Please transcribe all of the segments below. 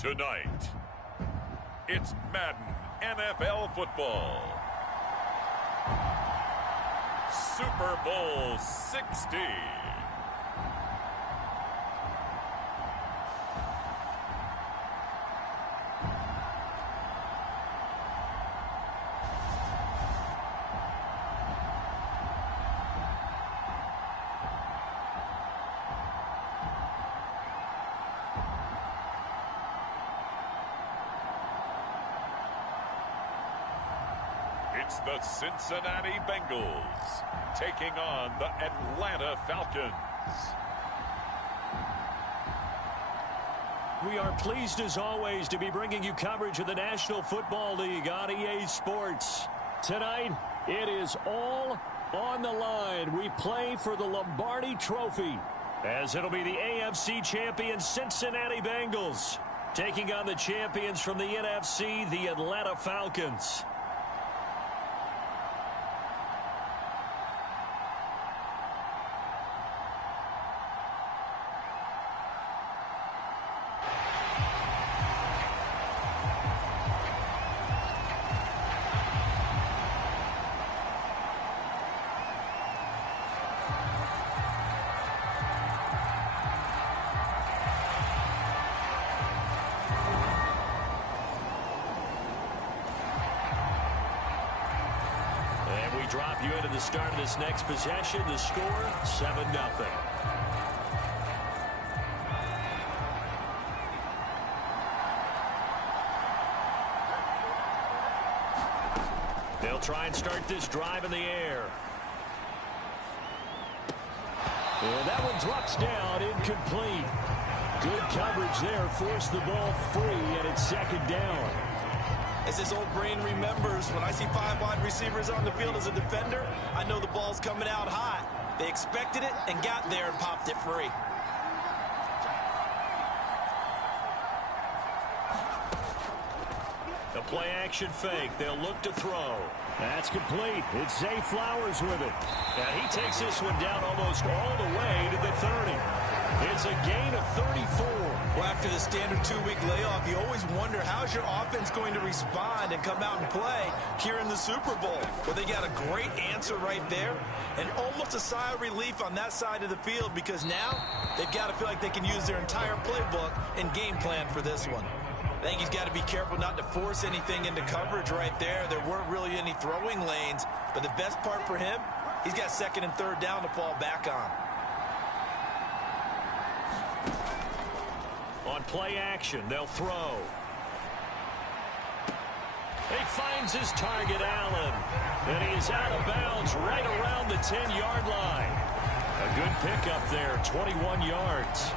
Tonight, it's Madden NFL football. Super Bowl 60. It's the Cincinnati Bengals taking on the Atlanta Falcons. We are pleased as always to be bringing you coverage of the National Football League on EA Sports. Tonight, it is all on the line. We play for the Lombardi Trophy, as it'll be the AFC champion Cincinnati Bengals taking on the champions from the NFC, the Atlanta Falcons. Drop you into the start of this next possession. The score, 7-0. They'll try and start this drive in the air. And that one drops down, incomplete. Good coverage there, forced the ball free, and it's second down. As his old brain remembers, when I see 5 wide receivers on the field as a defender, I know the ball's coming out hot. They expected it and got there and popped it free. The play action fake. They'll look to throw. That's complete. It's Zay Flowers with it. And he takes this one down almost all the way to the 30. It's a gain of 34. Well, after the standard 2-week layoff, you always wonder how's your offense going to respond and come out and play here in the Super Bowl. Well, they got a great answer right there and almost a sigh of relief on that side of the field because now they've got to feel like they can use their entire playbook and game plan for this one. I think he's got to be careful not to force anything into coverage right there. There weren't really any throwing lanes, but the best part for him, he's got second and third down to fall back on. On play action, they'll throw. He finds his target, Allen. And he's out of bounds right around the 10-yard line. A good pickup there, 21 yards.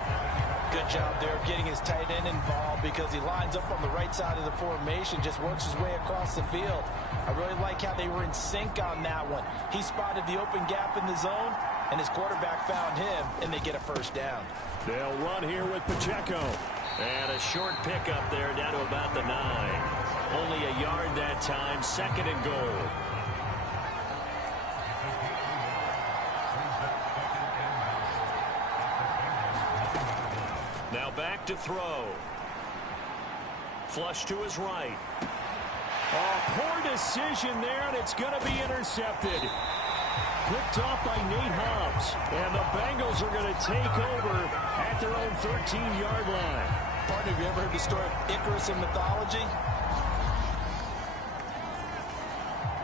Good job there of getting his tight end involved because he lines up on the right side of the formation, just works his way across the field. I really like how they were in sync on that one. He spotted the open gap in the zone, and his quarterback found him, and they get a first down. They'll run here with Pacheco. And a short pickup there down to about the 9. Only a yard that time, second and goal. Now back to throw. Flush to his right. Oh, poor decision there, and it's going to be intercepted. Picked off by Nate Hobbs. And the Bengals are going to take over at their own 13-yard line. Partner, have you ever heard the story of Icarus in mythology?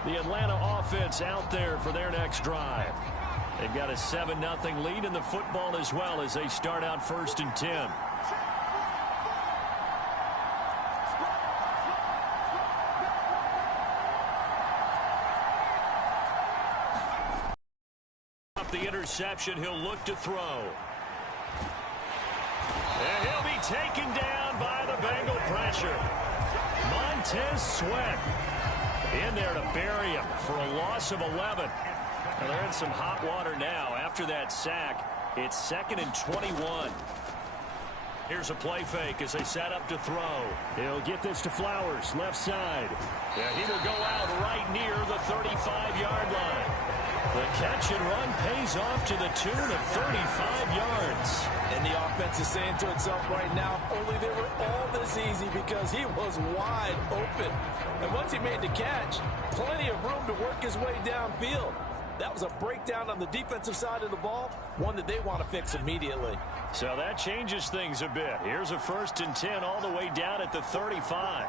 The Atlanta offense out there for their next drive. They've got a 7-0 lead in the football as well as they start out 1st and 10. The interception, he'll look to throw. And he'll be taken down by the Bengal pressure. Montez Sweat in there to bury him for a loss of 11. Well, they're in some hot water now. After that sack, it's 2nd and 21. Here's a play fake as they set up to throw. He'll get this to Flowers, left side. Yeah, he will go out right near the 35-yard line. The catch and run pays off to the tune of 35 yards. And the offense is saying to itself right now, only they were all this easy because he was wide open. And once he made the catch, plenty of room to work his way downfield. That was a breakdown on the defensive side of the ball, one that they want to fix immediately. So that changes things a bit. Here's a 1st and 10 all the way down at the 35.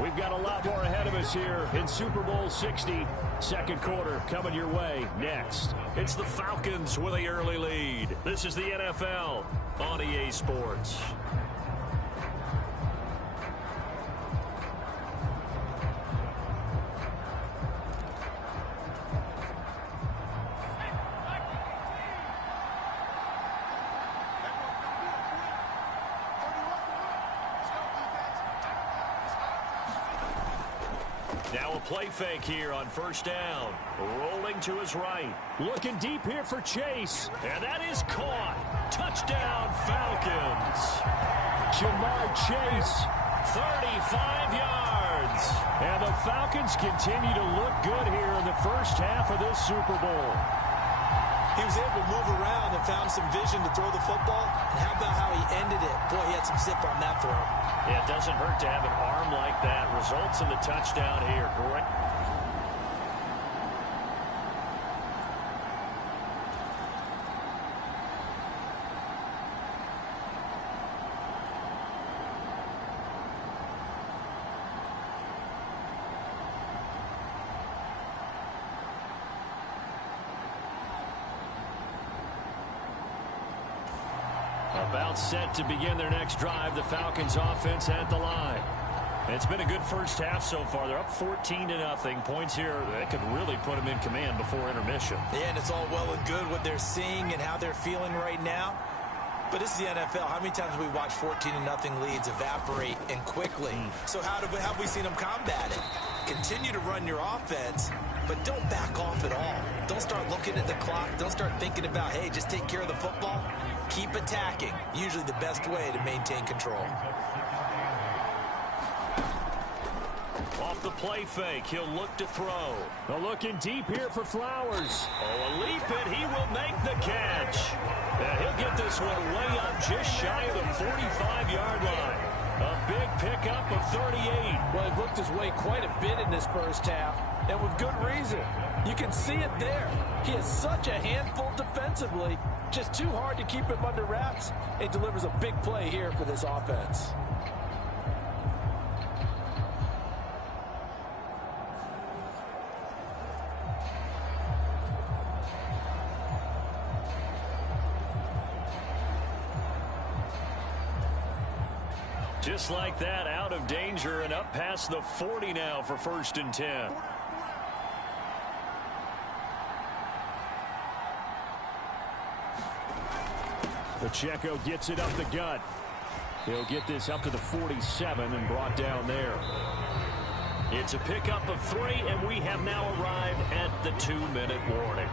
We've got a lot more ahead of us here in Super Bowl 60. Second quarter coming your way next. It's the Falcons with the early lead. This is the NFL on EA Sports. Now a play fake here on 1st down. Rolling to his right. Looking deep here for Chase. And that is caught. Touchdown, Falcons. Jamar Chase, 35 yards. And the Falcons continue to look good here in the first half of this Super Bowl. He was able to move around and found some vision to throw the football. And how about how he ended it? Boy, he had some zip on that throw. Yeah, it doesn't hurt to have an arm like that. Results in the touchdown here. Great. About set to begin their next drive. The Falcons offense at the line. It's been a good first half so far. They're up 14-0. Points here that could really put them in command before intermission. Yeah, and it's all well and good what they're seeing and how they're feeling right now. But this is the NFL. How many times have we watched 14-0 leads evaporate and quickly? So how have we seen them combat it? Continue to run your offense, but don't back off at all. Don't start looking at the clock. Don't start thinking about, hey, just take care of the football. Keep attacking. Usually the best way to maintain control. Off the play fake, he'll look to throw. Looking deep here for Flowers. Oh, a leap, and he will make the catch. And he'll get this one way up just shy of the 45-yard line. A big pickup of 38. Well, he looked his way quite a bit in this first half, and with good reason. You can see it there. He is such a handful defensively, just too hard to keep him under wraps. It delivers a big play here for this offense. Just like that, out of danger and up past the 40 now for 1st and 10. Pacheco gets it up the gut. He'll get this up to the 47 and brought down there. It's a pickup of 3, and we have now arrived at the 2-minute warning.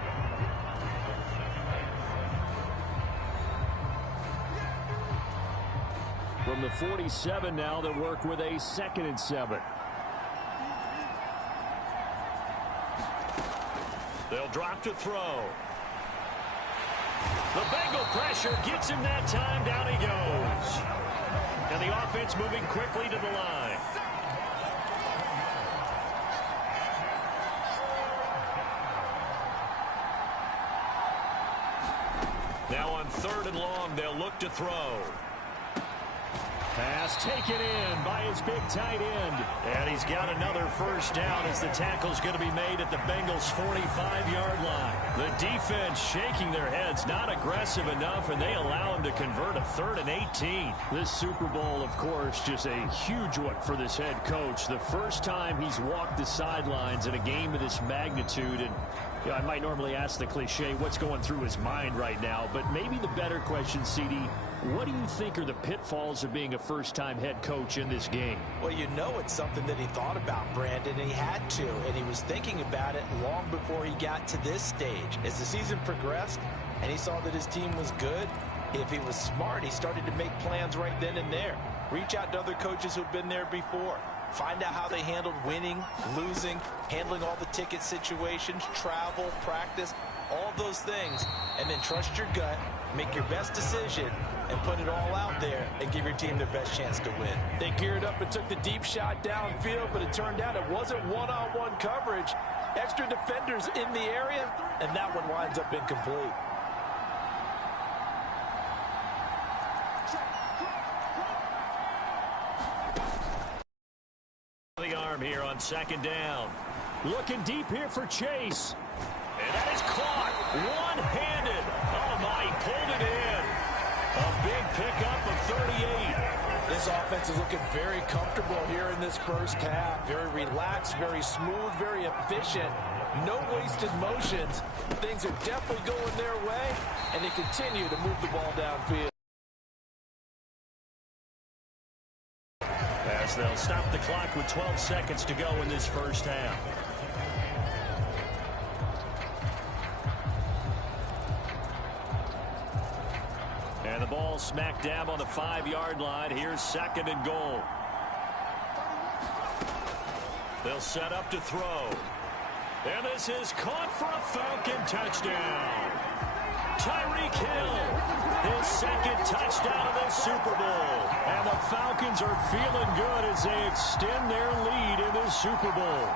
From the 47 now, they'll work with a 2nd and 7. They'll drop to throw. The Bengal pressure gets him that time. Down he goes. And the offense moving quickly to the line. Now on 3rd and long, they'll look to throw. Pass taken in by his big tight end. And he's got another 1st down as the tackle's going to be made at the Bengals' 45-yard line. The defense shaking their heads, not aggressive enough, and they allow him to convert a 3rd and 18. This Super Bowl, of course, just a huge one for this head coach. The first time he's walked the sidelines in a game of this magnitude. And you know, I might normally ask the cliche, what's going through his mind right now? But maybe the better question, CD, what do you think are the pitfalls of being a first-time head coach in this game? Well, you know it's something that he thought about, Brandon, and he had to, and he was thinking about it long before he got to this stage. As the season progressed and he saw that his team was good, if he was smart, he started to make plans right then and there. Reach out to other coaches who've been there before. Find out how they handled winning, losing, handling all the ticket situations, travel, practice, all those things, and then trust your gut, make your best decision, and put it all out there and give your team their best chance to win. They geared up and took the deep shot downfield, but it turned out it wasn't one-on-one coverage. Extra defenders in the area, and that one winds up incomplete. The arm here on second down. Looking deep here for Chase. And that is caught one-handed. Oh, my, he pulled it in. A big pickup of 38. This offense is looking very comfortable here in this first half. Very relaxed, very smooth, very efficient. No wasted motions. Things are definitely going their way, and they continue to move the ball downfield. As they'll stop the clock with 12 seconds to go in this first half. And the ball smack dab on the 5-yard line. Here's second and goal. They'll set up to throw. And this is caught for a Falcon touchdown. Tyreek Hill, his second touchdown of the Super Bowl. And the Falcons are feeling good as they extend their lead in the Super Bowl.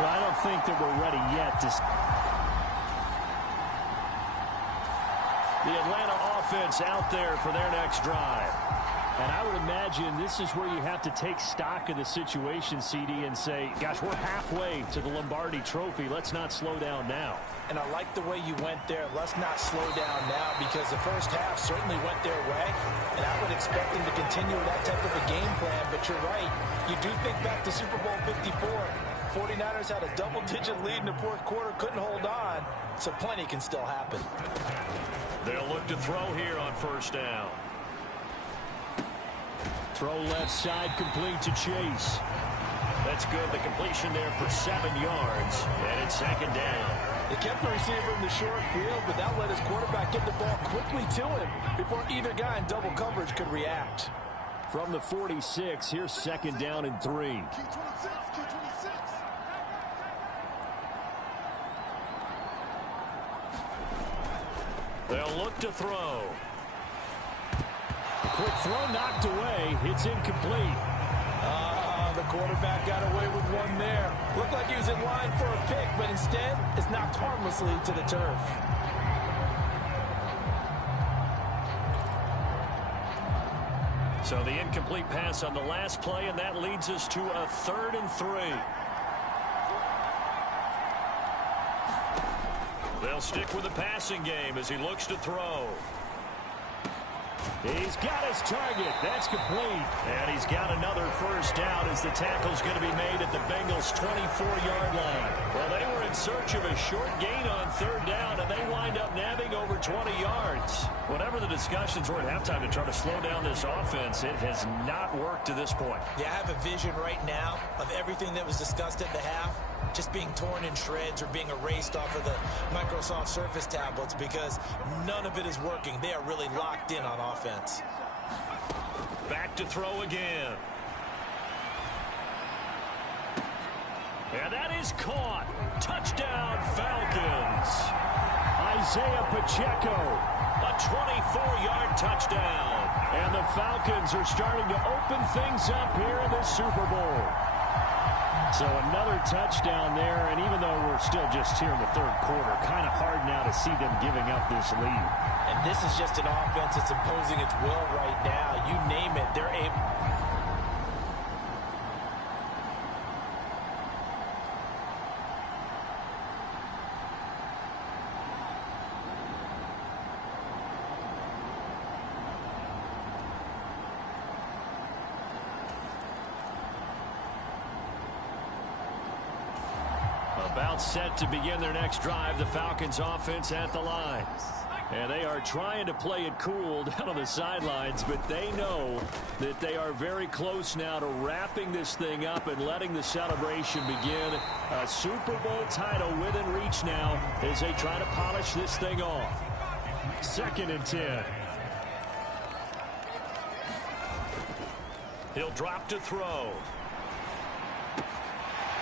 Well, I don't think that we're ready yet to... The Atlanta offense out there for their next drive. And I would imagine this is where you have to take stock of the situation, CD, and say, gosh, we're halfway to the Lombardi Trophy. Let's not slow down now. And I like the way you went there. Let's not slow down now, because the first half certainly went their way. And I would expect them to continue that type of a game plan. But you're right. You do think back to Super Bowl 54. 49ers had a double-digit lead in the fourth quarter, couldn't hold on. So plenty can still happen. They'll look to throw here on first down. Throw left side, complete to Chase. That's good. The completion there for 7 yards. And it's second down. They kept the receiver in the short field, but that let his quarterback get the ball quickly to him before either guy in double coverage could react. From the 46, here's second down and 3. They'll look to throw. Quick throw knocked away. It's incomplete. The quarterback got away with one there. Looked like he was in line for a pick, but instead it's knocked harmlessly to the turf. So the incomplete pass on the last play, and that leads us to a 3rd and 3. They'll stick with the passing game as he looks to throw. He's got his target. That's complete. And he's got another first down as the tackle's going to be made at the Bengals' 24-yard line. Well, they were in search of a short gain on 3rd down, and they wind up nabbing over 20 yards. Whatever the discussions were at halftime to try to slow down this offense, it has not worked to this point. Yeah, I have a vision right now of everything that was discussed at the half just being torn in shreds or being erased off of the Microsoft Surface tablets, because none of it is working. They are really locked in on offense. Back to throw again. And that is caught. Touchdown, Falcons. Isaiah Pacheco, a 24-yard touchdown. And the Falcons are starting to open things up here in the Super Bowl. So another touchdown there, and even though we're still just here in the 3rd quarter, kind of hard now to see them giving up this lead. And this is just an offense that's imposing its will right now. You name it, they're able. About set to begin their next drive, the Falcons offense at the line. And they are trying to play it cool down on the sidelines, but they know that they are very close now to wrapping this thing up and letting the celebration begin. A Super Bowl title within reach now as they try to polish this thing off. 2nd and 10. He'll drop to throw.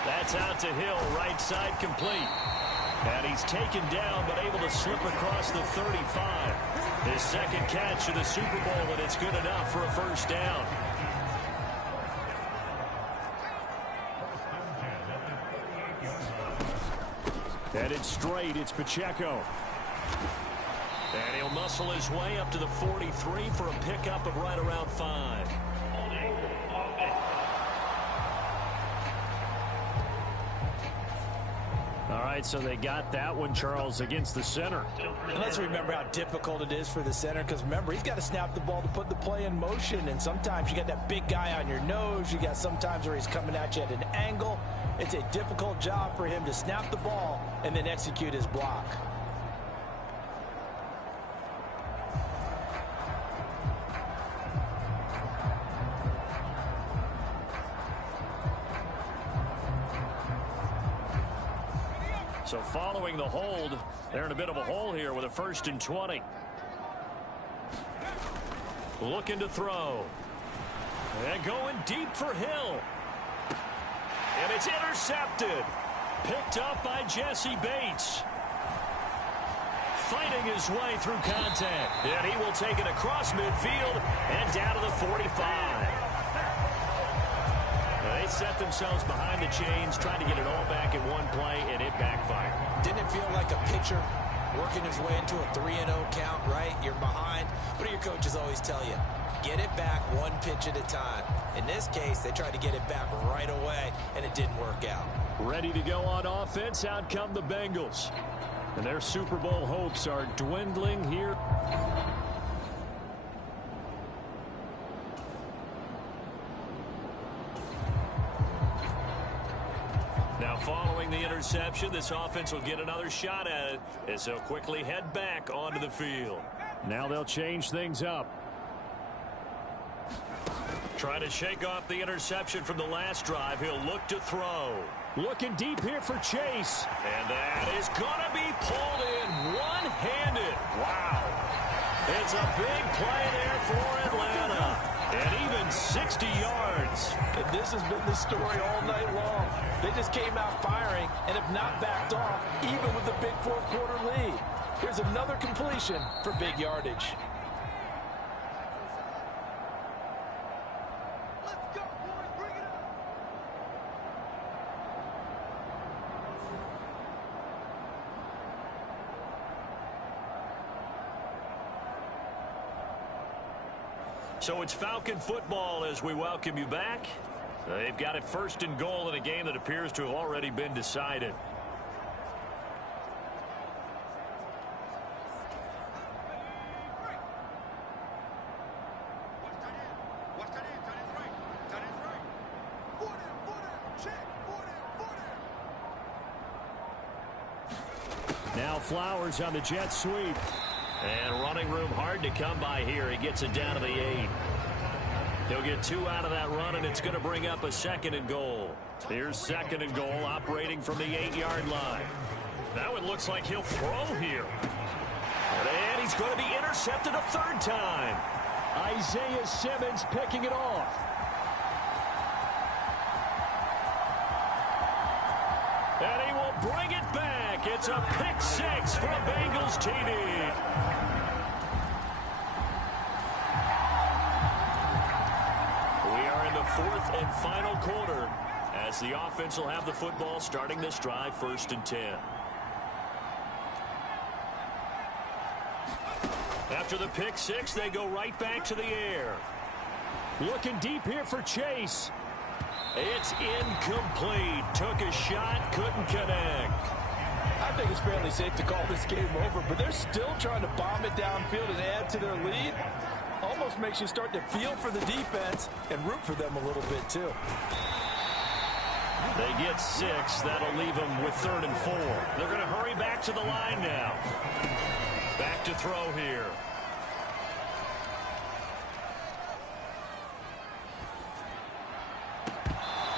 That's out to Hill, right side complete. And he's taken down, but able to slip across the 35. His 2nd catch of the Super Bowl, and it's good enough for a first down. Headed straight, it's Pacheco. And he'll muscle his way up to the 43 for a pickup of right around 5. All right, so they got that one, Charles, against the center. And let's remember how difficult it is for the center, because remember, he's got to snap the ball to put the play in motion, and sometimes you got that big guy on your nose. You got sometimes where he's coming at you at an angle. It's a difficult job for him to snap the ball and then execute his block. So following the hold, they're in a bit of a hole here with a 1st and 20. Looking to throw. And going deep for Hill. And it's intercepted. Picked up by Jesse Bates. Fighting his way through contact. And he will take it across midfield and down to the 45. They set themselves behind the chains, trying to get it all back in one play, and it backfired. Didn't it feel like a pitcher working his way into a 3-0 count, right? You're behind. What do your coaches always tell you? Get it back one pitch at a time. In this case, they tried to get it back right away, and it didn't work out. Ready to go on offense, out come the Bengals. And their Super Bowl hopes are dwindling here. Now following the interception, this offense will get another shot at it as they'll quickly head back onto the field. Now they'll change things up. Trying to shake off the interception from the last drive. He'll look to throw. Looking deep here for Chase. And that is going to be pulled in one-handed. Wow. It's a big play there for Atlanta. And even 60 yards. And this has been the story all night long. They just came out firing and have not backed off, even with the big fourth-quarter lead. Here's another completion for big yardage. Let's go, boys. Bring it up. So it's Falcon football as we welcome you back. They've got it 1st and goal in a game that appears to have already been decided. Watch that in. Tight end right. Tight end right. Foot in. Check. Foot in. Now Flowers on the jet sweep. And running room hard to come by here. He gets it down to the 8. He'll get 2 out of that run, and it's going to bring up a 2nd and goal. Here's 2nd and goal, operating from the 8-yard line. Now it looks like he'll throw here. And he's going to be intercepted a 3rd time. Isaiah Simmons picking it off. And he will bring it back. It's a pick 6 for Bengals TD. We are in the 4th and final quarter as the offense will have the football starting this drive 1st and 10. After the pick 6, they go right back to the air. Looking deep here for Chase. It's incomplete. Took a shot, couldn't connect. I think it's fairly safe to call this game over, but they're still trying to bomb it downfield and add to their lead. Almost makes you start to feel for the defense and root for them a little bit, too. They get 6. That'll leave them with 3rd and 4. They're going to hurry back to the line now. Back to throw here.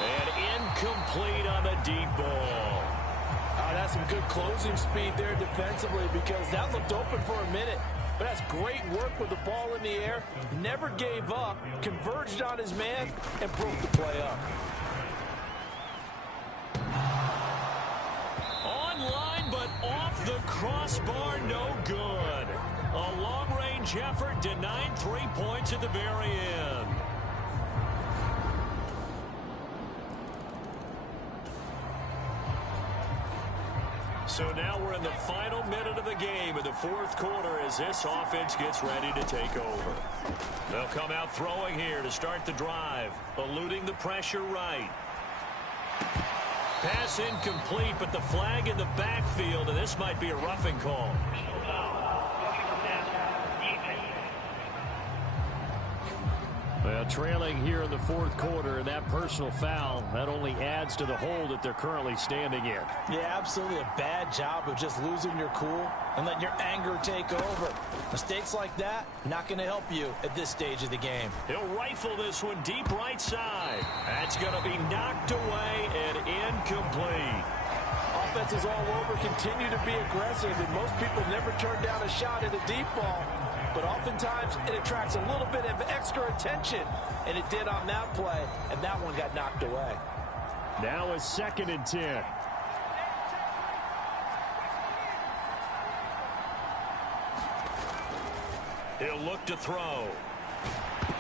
And incomplete on the deep ball. That's some good closing speed there defensively because that looked open for a minute. But that's great work with the ball in the air. Never gave up, converged on his man, and broke the play up. Online, but off the crossbar, no good. A long-range effort denied 3 points at the very end. So now we're in the final minute of the game in the fourth quarter as this offense gets ready to take over. They'll come out throwing here to start the drive, eluding the pressure right. Pass incomplete, but the flag in the backfield, and this might be a roughing call. Well, trailing here in the fourth quarter, and that personal foul, that only adds to the hole that they're currently standing in. Yeah, absolutely a bad job of just losing your cool and letting your anger take over. Mistakes like that, not going to help you at this stage of the game. He'll rifle this one deep right side. That's going to be knocked away and incomplete. Offenses all over continue to be aggressive, and most people never turn down a shot at a deep ball. But oftentimes it attracts a little bit of extra attention, and it did on that play, and that one got knocked away. Now a 2nd and 10. He'll look to throw.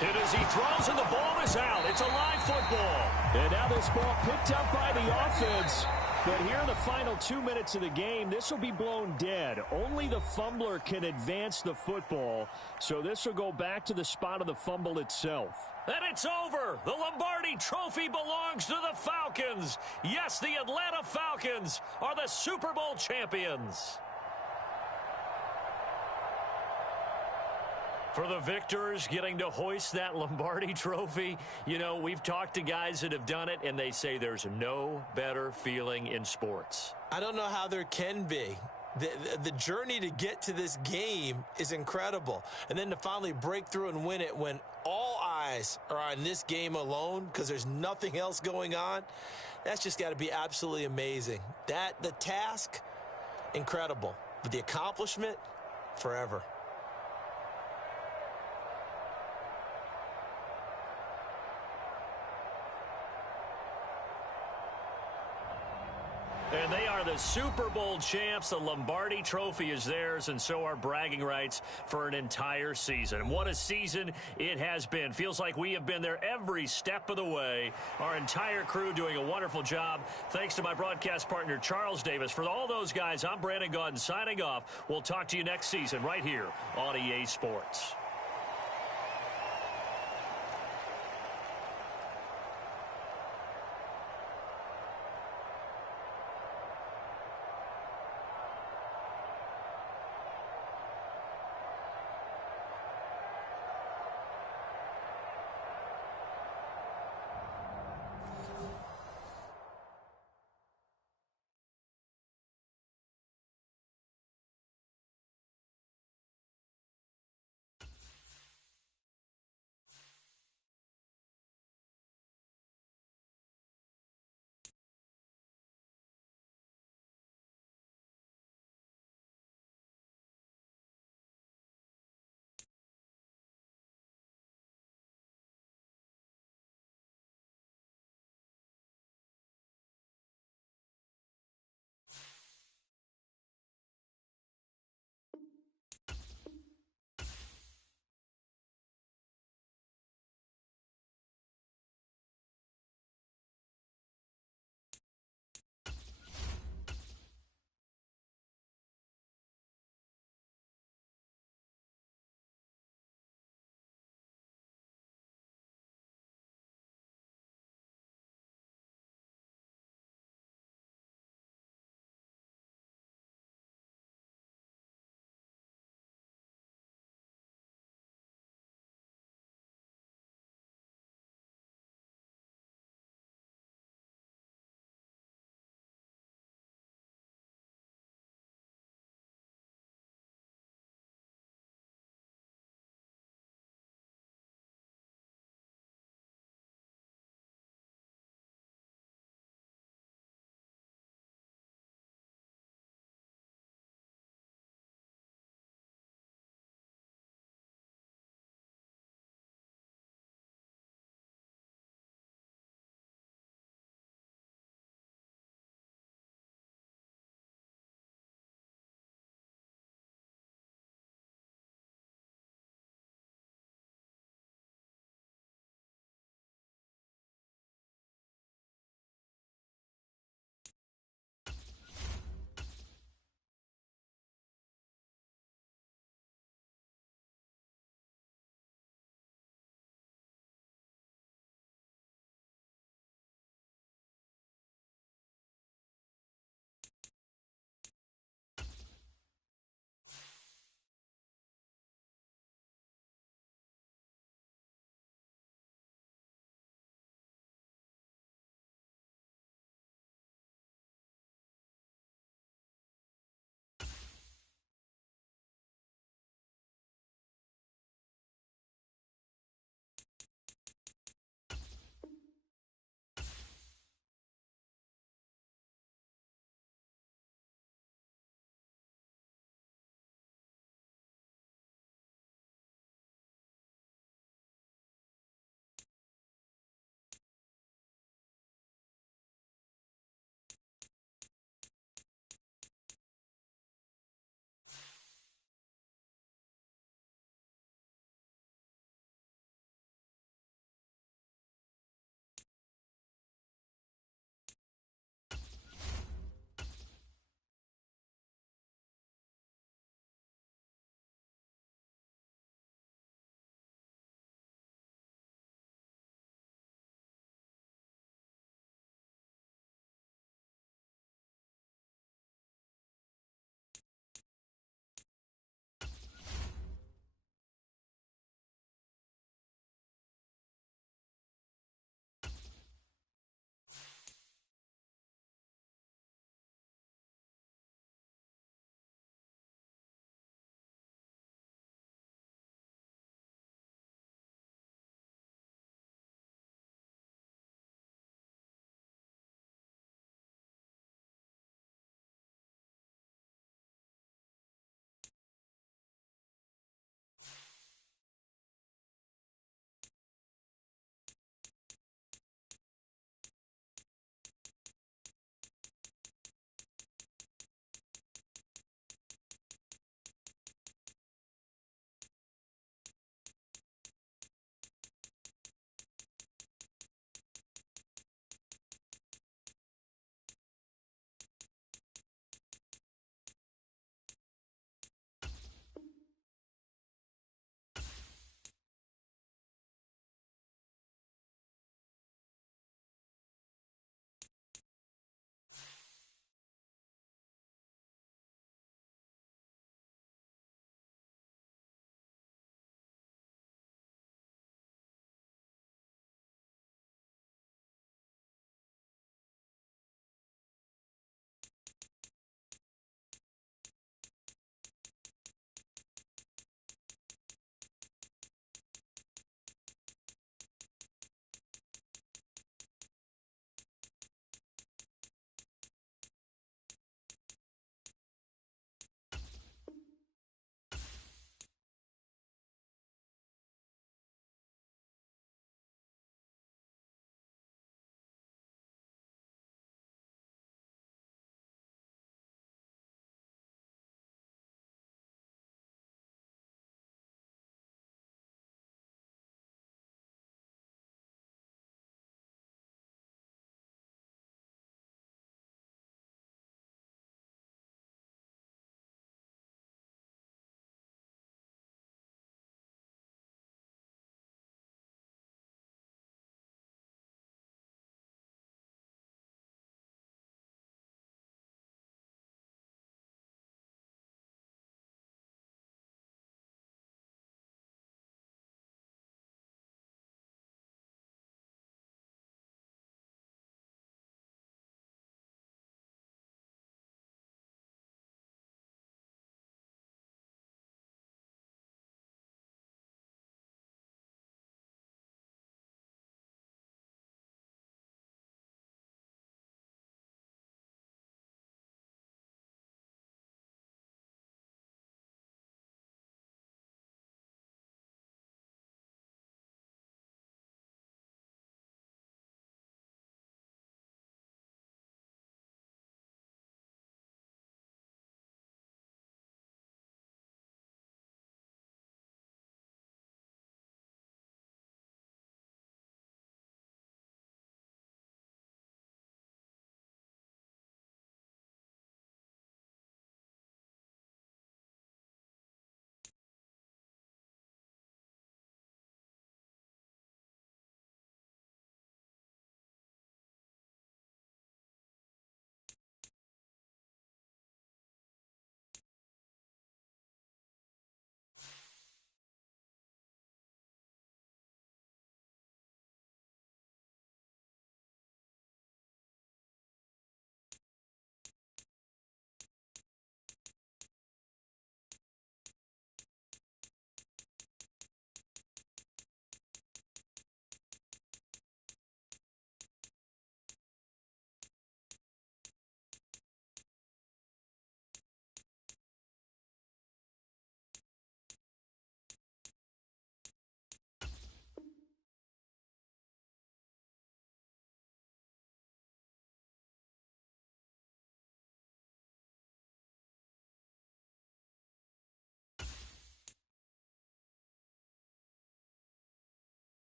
And as he throws and the ball is out, it's a live football. And now this ball picked up by the offense. But here in the final 2 minutes of the game, this will be blown dead. Only the fumbler can advance the football, so this will go back to the spot of the fumble itself. And it's over. The Lombardi Trophy belongs to the Falcons. Yes, the Atlanta Falcons are the Super Bowl champions. For the victors getting to hoist that Lombardi Trophy, you know, we've talked to guys that have done it, and they say there's no better feeling in sports. I don't know how there can be. The journey to get to this game is incredible. And then to finally break through and win it when all eyes are on this game alone because there's nothing else going on, that's just got to be absolutely amazing. The task, incredible. But the accomplishment, forever. And they are the Super Bowl champs. The Lombardi Trophy is theirs, and so are bragging rights for an entire season. And what a season it has been. Feels like we have been there every step of the way. Our entire crew doing a wonderful job. Thanks to my broadcast partner, Charles Davis. For all those guys, I'm Brandon Gaudin signing off. We'll talk to you next season right here on EA Sports.